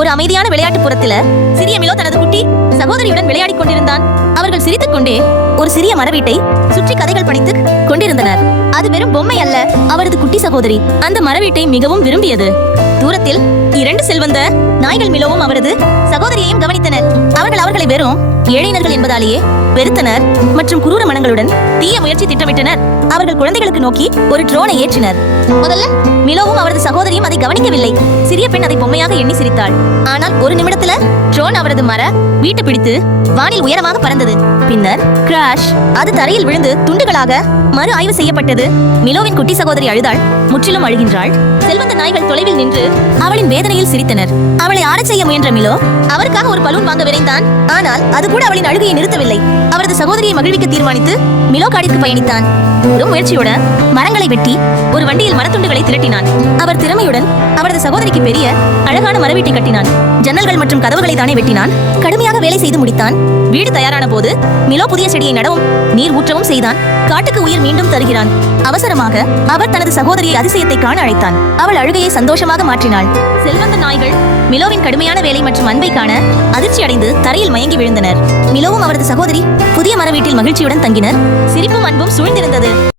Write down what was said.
ஒரு அமைதியான விளையாட்டு புறத்தில சிறிய மிலோ தனது குட்டி சகோதரியுடன் விளையாடிக் கொண்டிருந்தான். அவர்கள் சிரித்துக் கொண்டே ஒரு சிறிய மரவீட்டை சுற்றி கதைகள் படித்துக் கொண்டிருந்தனர். அது வெறும் பொம்மை அல்ல, அவரது குட்டி சகோதரி அந்த மரவீட்டை மிகவும் விரும்பியது. தூரத்தில் 2 செல்வந்த நாய்கள் மிலோவும் அவரது சகோதரியையும் கவனித்தனர். அவர்கள் அவர்களை வெறும் ஏழையினர்கள் என்பதாலேயே வெறுத்தனர் மற்றும் குரூர மனங்களுடன் தீய முயற்சி திட்டமிட்டனர். அவர்கள் குழந்தைகளுக்கு நோக்கி ஒரு ட்ரோனை ஏற்றினர். முதல்ல மிலோவும் அவரது சகோதரியும் அதை கவனிக்கவில்லை. சிறிய பெண் அதை பொம்மையாக எண்ணி சிரித்தாள். ஆனால் ஒரு நிமிடத்துல ட்ரோன் அவரது மர வீட்டை பிடித்து வானில் உயரமாக பறந்தது. பின்னர் கிராஷ், அது தரையில் விழுந்து துண்டுகளாக மறு ஆய்வு செய்யப்பட்டது. மிலோவின் குட்டி சகோதரி அழுதாள், முற்றிலும் அழுகின்றாள். செல்வந்த நாய்கள் தொலைவில் நின்று அவளின் வேதனையில் சிரித்தனர். அவளை ஆறச் செய்ய முயன்ற மிலோ அவருக்காக ஒரு பலூன் வாங்க விரைந்தான். ஆனால் அது கூட அவளின் அழுகையை நிறுத்தவில்லை. அவரது சகோதரியை மகிழ்விக்க தீர்மானித்து மிலோ காடிற்கு பயணித்தான். ஒரு முயற்சியோட மரங்களை வெட்டி ஒரு வண்டியில் மரத்துண்டுகளை திரட்டினான். அவர் திறமையுடன் அவரது சகோதரிக்கு பெரிய அழகான மரவீட்டை கட்டினான். ஜன்னல்கள் மற்றும் கதவுகளை தானே வெட்டினான். கடுமையாக வேலை செய்து முடித்தான். வீடு தயாரான போது மிலோ புதிய செடியை நடவும் நீர் ஊற்றவும் செய்தான். காட்டுக்கு உயிர் மீண்டும் தருகிறான். அவசரமாக அவர் தனது சகோதரியை அதிசயத்தை காண அழைத்தான். அவள் அழுகையை சந்தோஷமாக மாற்றினாள். செல்வந்த நாய்கள் மிலோவின் கடுமையான வேலை மற்றும் அன்பை காண அதிர்ச்சி அடைந்து தரையில் மயங்கி விழுந்தனர். மிலோவும் அவரது சகோதரி புதிய மரவீட்டில் மகிழ்ச்சியுடன் தங்கினர். சிரிப்பும் அன்பும் சூழ்ந்திருந்தது.